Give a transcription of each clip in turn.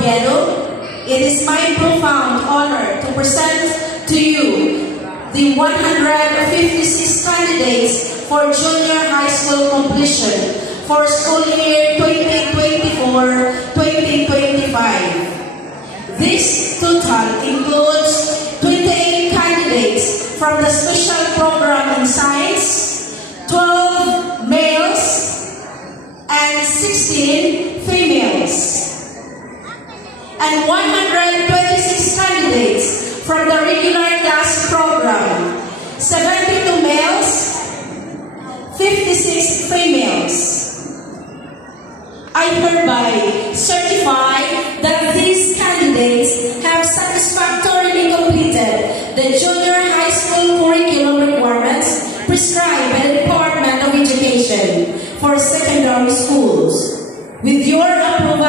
Oviedo, it is my profound honor to present to you the 156 candidates for junior high school completion for school year 2024-2025. This total includes 28 candidates from the special program in science, 12 males, and 16 females, and 126 candidates from the regular class program, 72 males, 56 females. I hereby certify that these candidates have satisfactorily completed the junior high school curriculum requirements prescribed by the Department of Education for secondary schools. With your approval,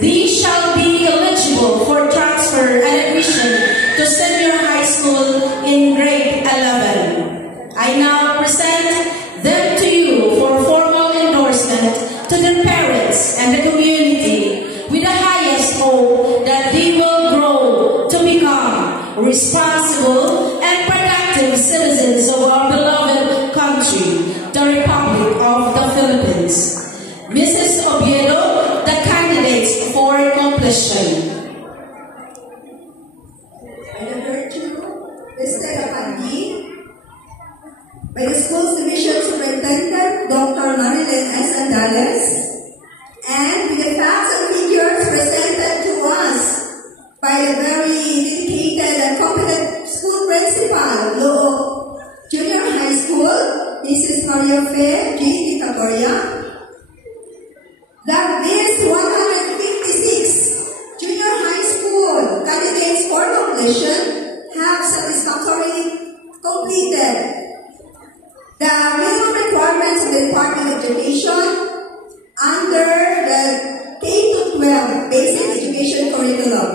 these shall be eligible for transfer and admission to senior high school in grade 11. I now present them to you for formal endorsement to their parents and the community with the highest hope that they will grow to become responsible and productive citizens of our beloved country, the Republic of the Philippines. Mrs. Oviedo, the candidates for completion. By the virtue vested upon me by the school's division superintendent, Dr. Marilyn S. Andales, and with the facts and figures presented to us by a very dedicated and competent school principal, Loob Junior High School, Mrs. Maria Fe G. Catoria, that these 156 junior high school candidates for completion have satisfactorily completed the minimum requirements of the Department of Education under the K-12 basic education curriculum.